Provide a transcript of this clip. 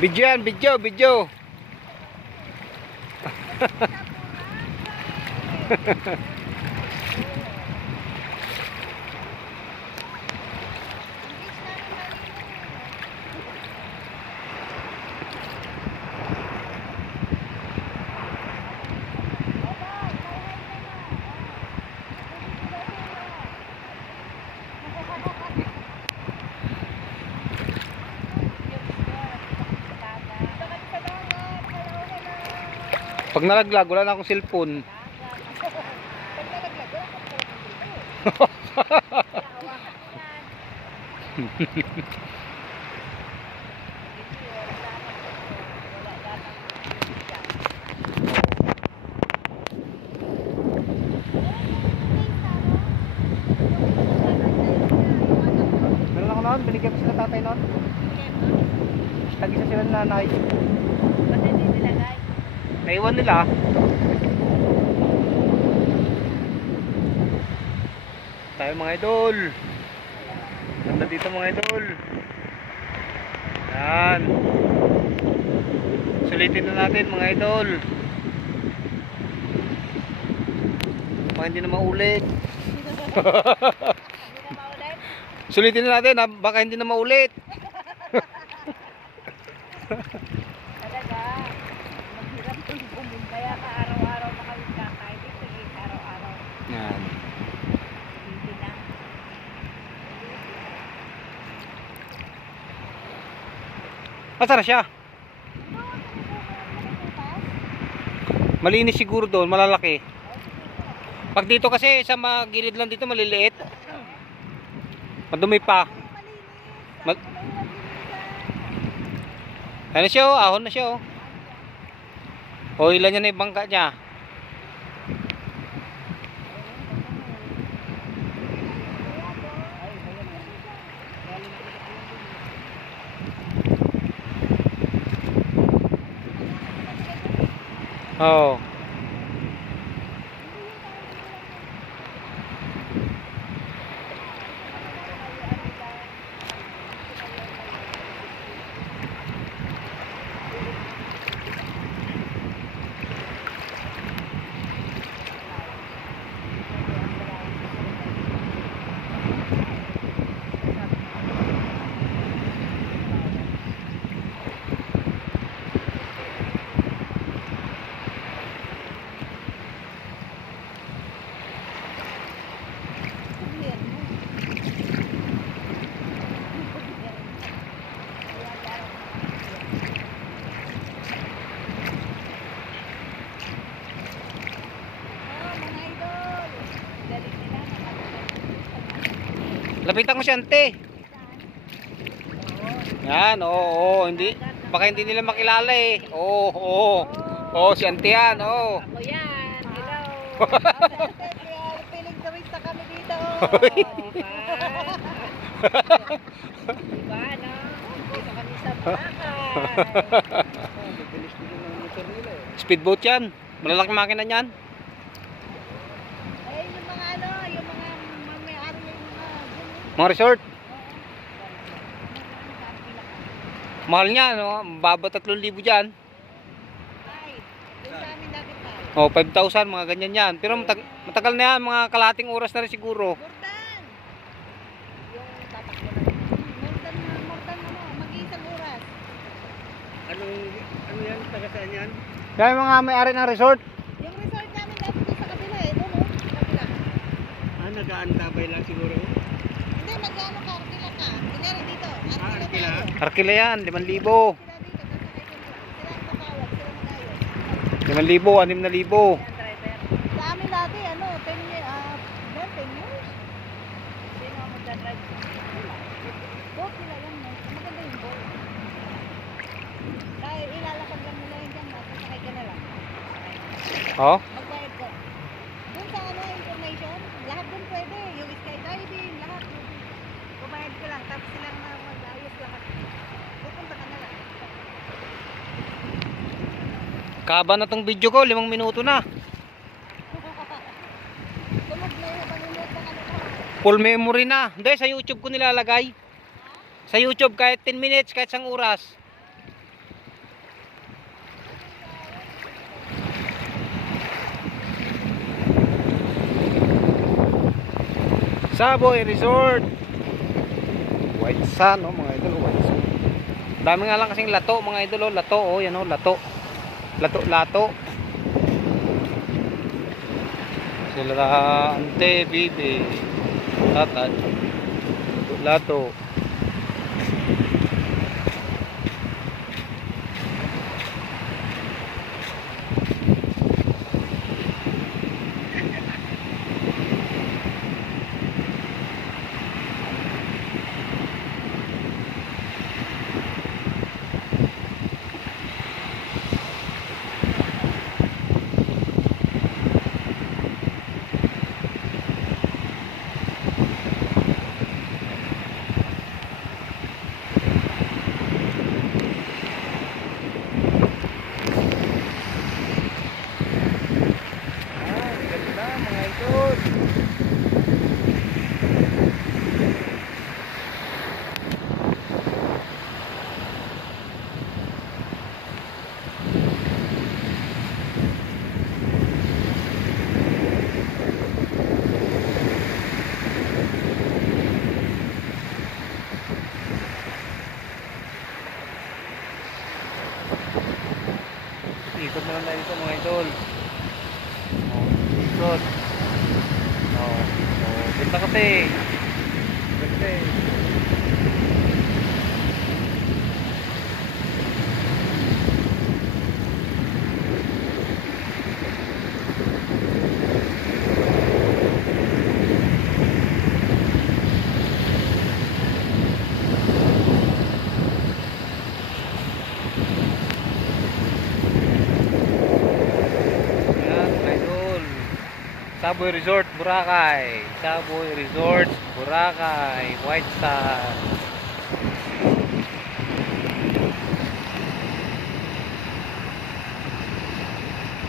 Video yan, video. Pag nalaglag, wala na akong cellphone. Meron ako noon, binigyan ko sila tatay noon. Tag-isa sila ng nanay. Ba't hindi nilagay? Naiwan nila. Tayo mga idol. Ganda dito mga idol. Yan. Sulitin na natin mga idol. Baka hindi na maulit. Sulitin na natin ha, baka hindi na maulit. Talaga. Maghirap yung bumbong. Kaya ka araw-araw makawin dito. Araw-araw. Yan. Hindi lang. Asa na siya? Malinis siguro doon, malalaki. Pag dito kasi sa mga gilid lang dito maliliit. Madumi pa. Ano siya oh, ahon na siya oh. O ilan niya na yung bangka niya. Oh. Lapitan ko si ante. Yan, oo, hindi. Baka hindi nila makilala eh. Oo. Oo, si ante yan, oo. Ako yan. Hello. Piling gawin sa kami dito. Diba, no? Dito kami sa Boracay. Speedboat yan. Malalaking makina niyan. Yung mga ano, yung mga may-ari yung Mga resort. Mahal niya, no? Baba 3,000 dyan. yung sa amin dati pa. Oh, 5,000 mga ganyan yan. Pero matagal na yan, mga kalating oras na rin siguro. Mordan! Yung tatakbo na. Mordan mag-iisang oras. Ano yan? Taga saan yan? Yan yung mga may-ari ng resort. Yung resort namin dati doon sa kabila eh. Doon oh, sa kabila. Nag-aantabay lang siguro. Hindi, mag-ano ka, arkila ka. Kunyari dito. Arkila? Arkila yan, 5,000. Sila dito, sasakay ko nila. Sila ang tatawag, sila mag-ayos. 5,000, 6,000. Yan, driver. Sa amin dati, 10 years? Sino ang magdadrive? Boat nila yan, no? Maganda yung boat. Dahil ilalakad lang nila yan dyan, sasakay ka na lang. Oh. Magbayad ka. Doon sa information, lahat doon pwede. Yung skydiving, lahat. Pumayad ka lang, tapos silang mag-ayos lahat. Pupunta ka na lang. Kaba na tong video ko, 5 minuto na. Tulog na yung nabangunod ng ano mo. Full memory na. Hindi, sa YouTube ko nilalagay. Sa YouTube kahit 10 minutes, kahit 1 oras. Saboy Resort. White Sun, oh, mga idol, White Sun. Dami nga lang kasing lato, mga idol, oh, lato, oh, yan, oh, lato. Lato. Sila ante, bibi, tatad, lato. Ganda mga idol. Ikot na lang tayo dito mga idol. Oh, ikot. Ganda kasi. Ganda eh. Ayan, mga idol. Saboy Resort, Boracay. Saboy Resort, Boracay. White Sand.